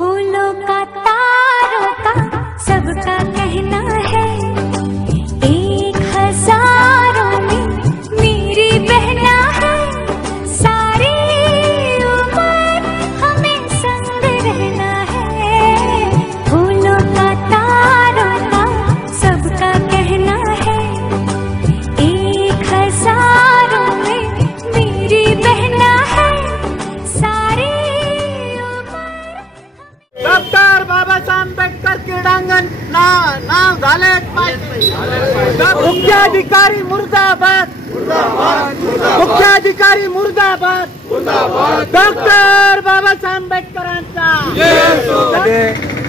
फूलों का तारों का सबका कहना है, एक हजारों में मेरी बहना है। सारी उम्र हमें संग रहना है। फूलों का तारों का सबका कहना है, एक हजारों में मेरी बहना है। सारी डॉक्टर बाबासाहेब आंबेडकर क्रीडांगण नाव झालेच पाहिजे। मुख्याधिकारी मुर्दाबाद, मुख्याधिकारी मुर्दाबाद, डॉक्टर बाबासाहेब आंबेडकरांचा।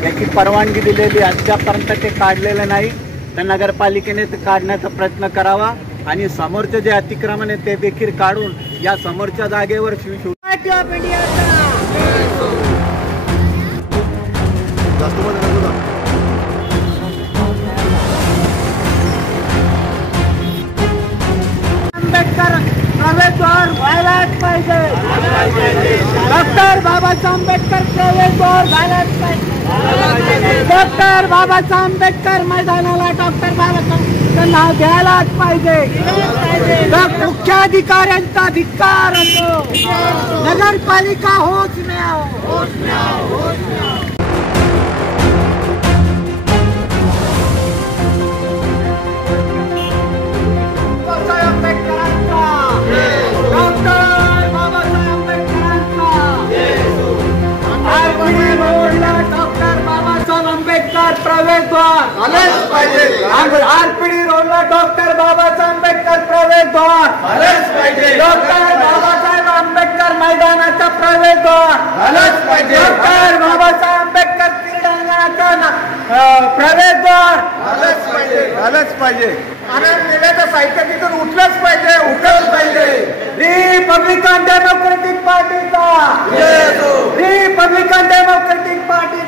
याची परवानगी दिलेली अद्यापर्यंत ते काढलेलं नाही, तर नगरपालिकेने ते काढण्याचा प्रयत्न करावा आणि समोरचे जे अतिक्रमण आहे ते देखील काढून या समोरच्या जागेवर आंबेडकर प्रवेशद्वार व्हायलाच पाहिजे। डॉक्टर बाबासाहेब आंबेडकर प्रवेशद्वार झालाच पाहिजे। डॉक्टर बाबासाहेब आंबेडकर मैदानाला डॉक्टर बाबासाहेब नाव घ्यायलाच पाहिजे। मुख्याधिकाऱ्यांचा धिक्कार असो, नगरपालिका होश में आओ, होश में आओ, होश में आओ। प्रवेशद्वार झालेच पाहिजे। आरपीडी रोडला डॉक्टर बाबासाहेब आंबेडकर प्रवेशद्वार झालेच पाहिजे। डॉक्टर बाबासाहेब आंबेडकर मैदानाचा प्रवेशद्वार झालेच पाहिजे। डॉक्टर बाबासाहेब आंबेडकर क्रीडांगणाचा प्रवेशद्वार झालेच पाहिजे, झालेच पाहिजे। आणि दिलेलं साहित्य तिथून उठलंच पाहिजे, उठलंच पाहिजे। रिपब्लिकन डेमोक्रेटिक पार्टीचा, रिपब्लिकन डेमोक्रेटिक पार्टीचा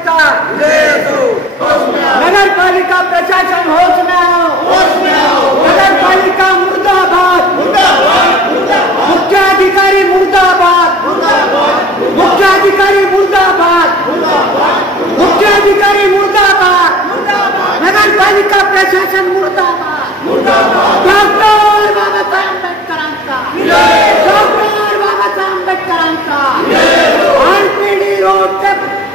नगरपालिका प्रशासन होश में आओ, होश में आओ। नगरपालिका मुर्दाबाद, मुर्दाबाद, मुर्दाबाद। मुख्याधिकारी मुर्दाबाद, मुर्दाबाद। मुख्याधिकारी मुर्दाबाद, मुर्दाबाद। मुख्याधिकारी मुर्दाबाद, मुर्दाबाद। नगरपालिका प्रशासन मुर्दाबाद, मुर्दाबाद। डॉक्टर बाबासाहेब आंबेडकरांचा, डॉक्टर बाबासाहेब आंबेडकरांचा। आरपीडी रोडचे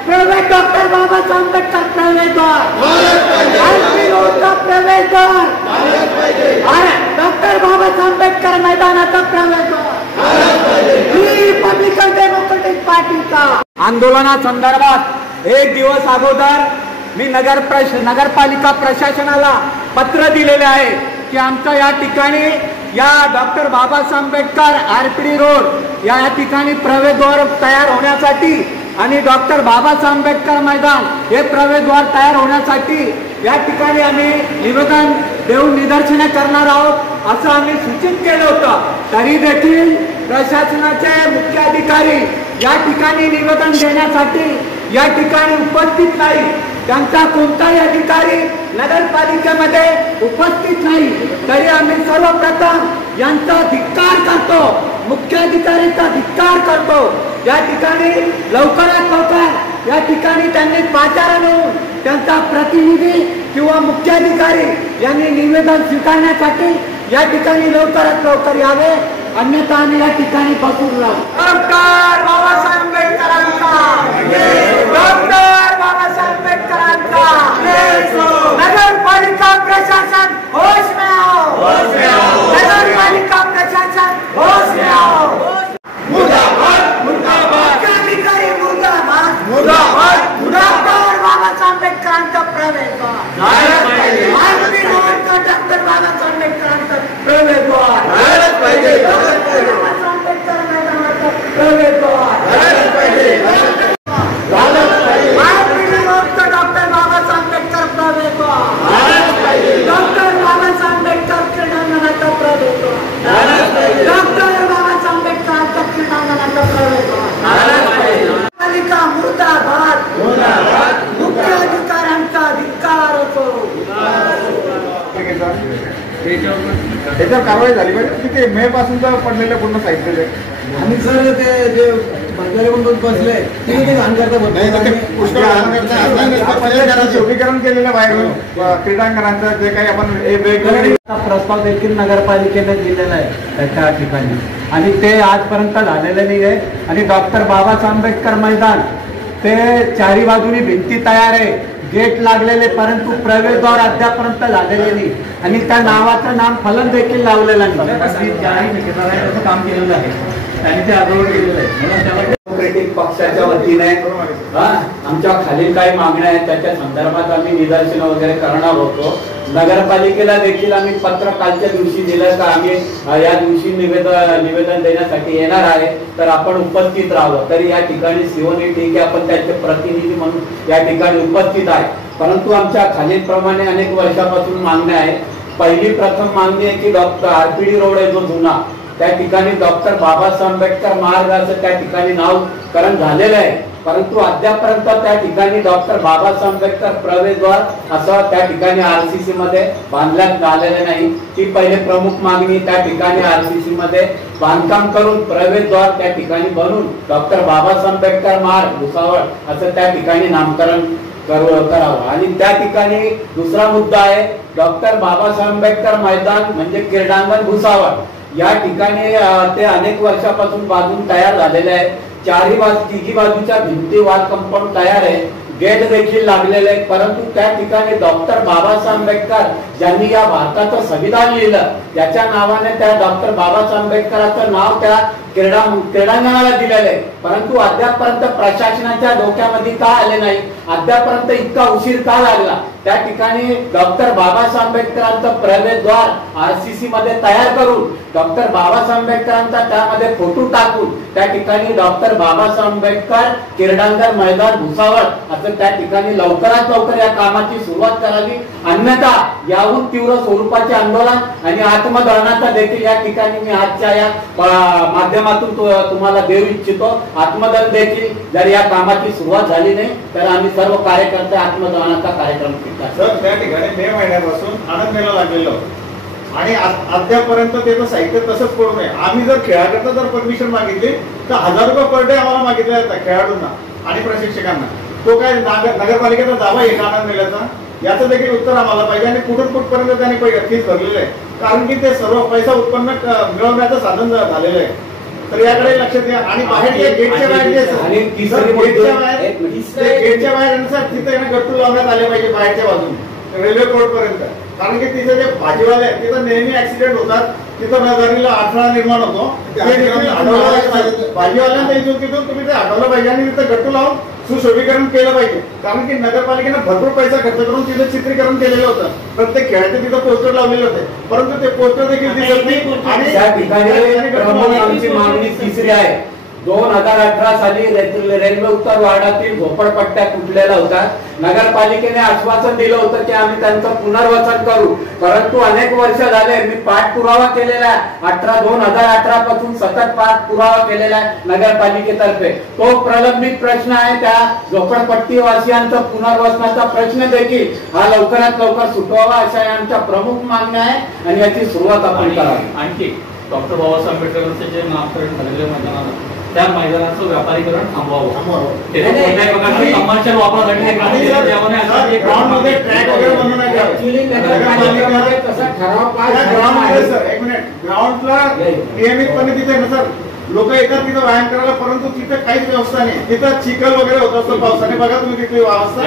प्रवेश डॉक्टर बाबासाहेब आंबेडकर प्रवेशद्वार, आरपीडी रोडचा प्रवेशद्वार, डॉक्टर बाबासाहेब आंबेडकर मैदानाचा प्रवेशद्वार, रिपब्लिकन डेमोक्रेटिक पार्टीचा। आंदोलनासंदर्भात एक दिवस अगोदर मी नगरपालिका प्रशासनाला पत्र दिलेले आहे की आमच्या या ठिकाणी या doctor Babasaheb Ambedkar RPD road या ठिकाणी प्रवेशद्वार तयार होण्यासाठी आणि डॉक्टर बाबासाहेब आंबेडकर मैदान हे प्रवेशद्वार तयार होण्यासाठी या ठिकाणी आम्ही निवेदन देऊन निदर्शने करणार आहोत असं आम्ही सूचित केलं होतं। तरी देखील प्रशासनाचे मुख्याधिकारी या ठिकाणी निवेदन देण्यासाठी या ठिकाणी उपस्थित नाही। त्यांचा कोणताही अधिकारी नगरपालिकेमध्ये उपस्थित नाही, तरी आम्ही सर्वप्रथम यांचा धिक्कार करतो, मुख्याधिकाऱ्यांचा धिक्कार करतो। या ठिकाणी लवकरात लवकर या ठिकाणी त्यांनी पाचारण आणून त्यांचा प्रतिनिधी किंवा मुख्याधिकारी यांनी निवेदन स्वीकारण्यासाठी या ठिकाणी लवकरात लवकर यावे, अन्यथा आम्ही या ठिकाणी बसून राहू। डॉक्टर बाबासाहेब आंबेडकरांचा, डॉक्टर बाबासाहेब आंबेडकरांचा। नगरपालिका प्रशासन होश में आओ, होश में आओ। नगरपालिका प्रशासन होश में आओ। मुर्दाबाद, मुर्दाबाद। मुख्याधिकारी मुर्दाबाद, मुर्दाबाद। डॉक्टर बाबासाहेब आंबेडकरांचा प्रवेशद्वार, आरपीडी रोडचा डॉक्टर बाबासाहेब आंबेडकरांचा प्रवेशद्वार, बाबासाहेब आंबेडकर मैदानाचा प्रवेशद्वार, आरपीडी रोडचा डॉक्टर बाबासाहेब आंबेडकर प्रवेशद्वार, डॉक्टर बाबासाहेब आंबेडकर क्रीडांगणाचा प्रवेशद्वार, डॉक्टर बाबासाहेब आंबेडकरांचा क्रीडांगणाचा प्रवेशद्वार। पालिका मुर्दाबाद, मुर्दाबाद। मुख्याधिकाऱ्यांचा धिक्कार असो। याच्यावर कारवाई झाली पाहिजे की ते मे पासून पडलेलं पूर्ण साहित्य आणि सर ते जे शोभीकरण केलेलं बाहेर क्रीडांगणांचं जे काही आपण प्रस्ताव देखील नगरपालिकेने दिलेला आहे त्या ठिकाणी आणि ते आजपर्यंत झालेलं नाही आहे. आणि डॉक्टर बाबासाहेब आंबेडकर मैदान ते चारी बाजूनी भिंती तयार आहे, गेट लागलेले, परंतु प्रवेशद्वार अद्यापर्यंत झालेले नाही आणि त्या नावाचं नाम फलन देखील लावलेलं नाही. काम केलेलं आहे आणि ते अगोदर केलेलं आहे. डेमोक्रेटिक पक्षाच्या वतीने आमच्या खालील काही मागण्या आहेत त्याच्या संदर्भात आम्ही निदर्शन वगैरे करणार होतो. नगरपालिकेला देखील आम्ही पत्र कालच्या दिवशी दिलं का आम्ही या दिवशी निवेदन देण्यासाठी येणार आहे, तर आपण उपस्थित राहावं. तरी या ठिकाणी सिओनी ठीक आहे, आपण त्यांचे प्रतिनिधी म्हणून या ठिकाणी उपस्थित आहे, परंतु आमच्या खालीलप्रमाणे अनेक वर्षापासून मागण्या आहेत. पहिली प्रथम मागणी आहे की डॉक्टर आरपीडी रोड आहे जो जुना, त्या ठिकाणी डॉक्टर बाबासाहेब आंबेडकर मार्ग असं त्या ठिकाणी नावकरण झालेलं आहे, परंतु अद्यापर्यंत त्या ठिकाणी डॉक्टर बाबासाहेब आंबेडकर प्रवेशद्वार असं त्या ठिकाणी आरसीसी मध्ये बांधण्यात आलेलं नाही. ती पहिले प्रमुख मागणी. त्या ठिकाणी आरसीसी मध्ये बांधकाम करून प्रवेशद्वार त्या ठिकाणी बनवून डॉक्टर बाबासाहेब आंबेडकर मार्ग भुसावळ असं त्या ठिकाणी नामकरण करावं. आणि त्या ठिकाणी दुसरा मुद्दा आहे डॉक्टर बाबासाहेब आंबेडकर मैदान म्हणजे क्रीडांगण भुसावळ. या ठिकाणी ते अनेक वर्षापासून बांधून तयार झालेले आहे. तिघी बाजूच्या भिंती वाल कंपाऊंड तयार आहे, गेट देखील लागलेले आहे, परंतु त्या ठिकाणी डॉक्टर बाबासाहेब आंबेडकर ज्यांनी या भारताचं संविधान लिहिलं त्याच्या नावाने त्या डॉक्टर बाबासाहेब आंबेडकरांचं नाव त्या क्रीडांगणाला दिलेलं आहे, परंतु अद्यापर्यंत प्रशासनाच्या डोक्यामध्ये का आले नाही, अद्यापर्यंत इतका उशीर का लागला. त्या ठिकाणी डॉक्टर बाबासाहेब आंबेडकरांचं प्रवेशद्वार आरसीसी मध्ये तयार करून डॉक्टर बाबासाहेब आंबेडकरांचा त्यामध्ये फोटो टाकून त्या ठिकाणी डॉक्टर बाबासाहेब आंबेडकर क्रीडांगण मैदान भुसावळ असं त्या ठिकाणी लवकरात लवकर या कामाची सुरुवात करावी. अन्यथा याहून तीव्र स्वरूपाचे आंदोलन आणि आत्मदहनाचा देखील या ठिकाणी मी आजच्या या माध्यमातून तुम्हाला देऊ इच्छितो. आत्मदहन देखील जर या कामाची सुरुवात झाली नाही तर आम्ही सर्व कार्यकर्ते आत्मदहनाचा कार्यक्रम सर त्या ठिकाणी मे महिन्यापासून आनंद मेला लागलेलो आणि अद्यापर्यंत त्याचं साहित्य तसंच पडू नये. आम्ही जर खेळाकरता जर परमिशन मागितली तर 1000 रुपये पर डे आम्हाला मागितले जातात खेळाडूंना आणि प्रशिक्षकांना. तो काय नगरपालिकेचा दावा आहे आनंद मेल्याचा, याचं देखील उत्तर आम्हाला पाहिजे आणि कुठून कुठपर्यंत त्यांनी फीस भरलेलं आहे, कारण की ते सर्व पैसा उत्पन्न मिळवण्याचं साधन झालेलं आहे. तर याकडे लक्षात घ्या. आणि बाहेर गेटच्या बाहेर तिथे गट्टू लावण्यात आले पाहिजे बाहेरच्या बाजूने रेल्वे कोर्ट पर्यंत, कारण की तिथे जे भाजीवाले आहेत तिथं नेहमी ऍक्सिडेंट होतात, तिथं नजरीला अडथळा निर्माण होतो. भाजीवाल्यांना इथून तिथून तुम्ही ते हटवलं पाहिजे आणि तिथं गट्टू लावून सुशोभीकरण केलं पाहिजे, कारण की नगरपालिकेनं भरपूर पैसा खर्च करून तिथं चित्रीकरण केलेलं होतं. प्रत्येक खेळाचे तिथं पोस्टर लावलेले होते, परंतु ते पोस्टर देखील दिसत नाही. आणि त्या ठिकाणी आमची मागणी तिसरी आहे. 2018 साली रेल्वे उत्तर वार्डातील झोपडपट्ट्या तुटलेल्या होत्या. नगरपालिकेने आश्वासन दिलं होतं की आम्ही त्यांचं पुनर्वसन करू, परंतु अनेक वर्ष झाले मी पाठपुरावा केलेला आहे. 2018 पासून सतत पाठपुरावा केलेला आहे नगरपालिकेतर्फे. तो प्रलंबित प्रश्न आहे. त्या झोपडपट्टी वासियांचा पुनर्वसनाचा प्रश्न देखील हा लवकरात लवकर सुटवावा अशा आमच्या प्रमुख मागण्या आहे आणि याची सुरुवात आपण करावी. आणखी डॉक्टर बाबासाहेब आंबेडकरांचे जे नामकरण झालेले मैदानाला त्या मैदानाचं व्यापारीकरण थांबवावं. कमर्शियल वापरासाठी ग्राउंडला नियमितपणे तिथे सर लोक येतात तिथं व्यायाम करायला, परंतु तिथे काहीच व्यवस्था नाही. तिथं चिखल वगैरे होत असतो पावसाने, बघा तुम्ही तिथली अवस्था.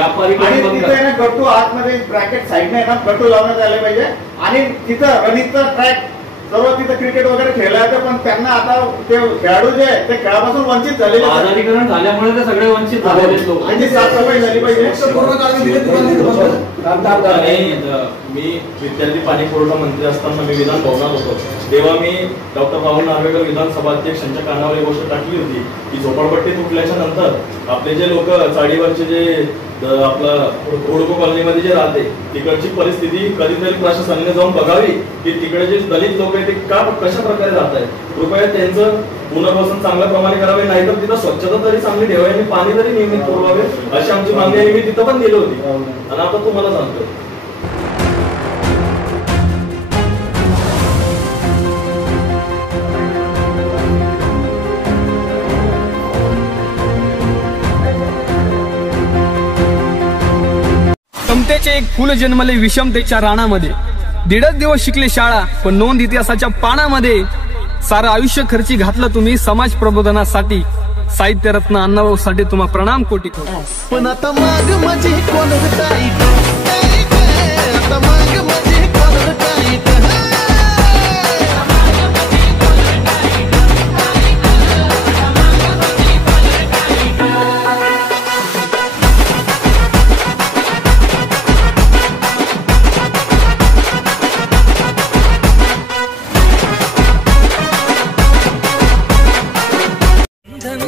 आणि तिथे गट्टू आतमध्ये ब्रॅकेट साईडने गट्टू लावण्यात आले पाहिजे आणि तिथं रनिंगचा ट्रॅक सर्व तिथं क्रिकेट वगैरे खेळला जातं, पण त्यांना आता ते खेळाडू जे आहेत ते खेळापासून वंचित झालेले. आजारीकरण झाल्यामुळे ते सगळे वंचित झालेले लोक. आणि साफसफाई झाली पाहिजे. मी विद्यार्थी पाणी पुरवठा मंत्री असताना मी विधान भवनात होतो, तेव्हा मी डॉक्टर राहुल नार्वेकर विधानसभा अध्यक्षांच्या कानावर एक गोष्ट टाकली होती की झोपडपट्टी तुटल्याच्या नंतर आपले जे लोक चाळीवरचे जे आपलं ओळखो कॉलनीमध्ये जे राहते तिकडची परिस्थिती कधीतरी प्रशासनाने जाऊन बघावी की तिकडे जे दलित लोक आहेत ते कशा प्रकारे राहत आहेत. कृपया त्यांचं पुनर्वसन चांगल्या प्रमाणे करावे, नाहीतर तिथं स्वच्छता तरी चांगली ठेवावी आणि पाणी तरी नियमित पुरवावे अशी आमची मागणी आहे. मी तिथं पण गेलो होती आणि आता तुम्हाला सांगतो. समतेचे एक फुल जन्मले विषमतेच्या राणामध्ये. 1.5 दिवस शिकले शाळा, पण नोंद इतिहासाच्या पानामध्ये. सारं आयुष्य खर्ची घातलं तुम्ही समाज प्रबोधनासाठी. साहित्य रत्न अण्णाभाऊ साठे तुम्हा प्रणाम कोटी कोटी. पण आता माग माझी कॉलर टाईट, आता माग माझी कॉलर टाईट.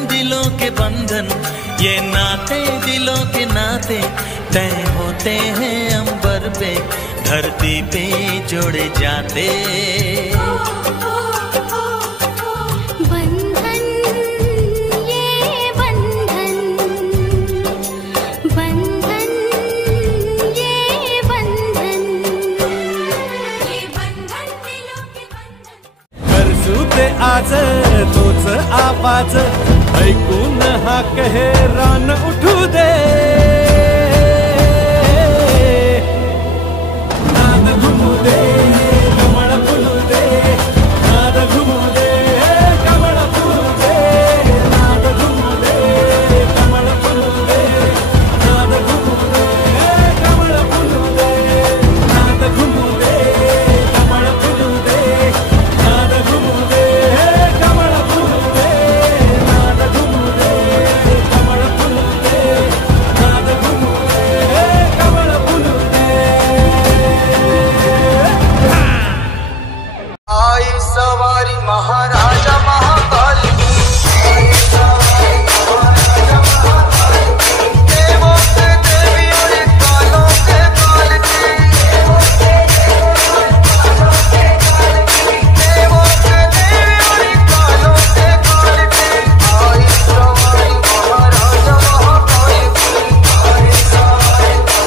दिलों के बंधन, ये नाते दिलों के नाते तय होते हैं अंबर पे, धरती पे जोड़े जाते. बंधन ये बंधन, बंधन ये बंधन, ये बंधन दिलों के बंधन. करसूते आज तोच आवाज, ऐकून हाक हे रान उठू दे. नाद घुमू दे, कमळ फुलू दे, नाद घुमू दे, कमळ फुलू दे, नाद घुमू दे, कमळ फुलू दे, नाद घुमू दे, कमळ फुलू दे, नाद घुमू दे, कमळ फुलू दे, नाद घुमू दे, कमळ फुलू दे, नाद घुमू दे, कमळ फुलू दे, नाद घुमू दे, कमळ फुलू दे. आई सवारी महाराजा महाकाल की, आई सवारी महाराजा महाकाल की, देवों के देवी और कालों के काल की, देवों के देवी और कालों के काल की, देवों के देवी और कालों के काल की. आई सवारी महाराजा महाकाल की, आई सवारी महाराजा Mahakal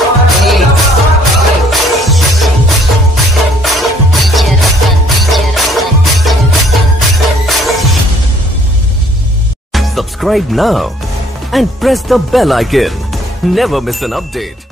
Subscribe now and press the bell icon. Never miss an update.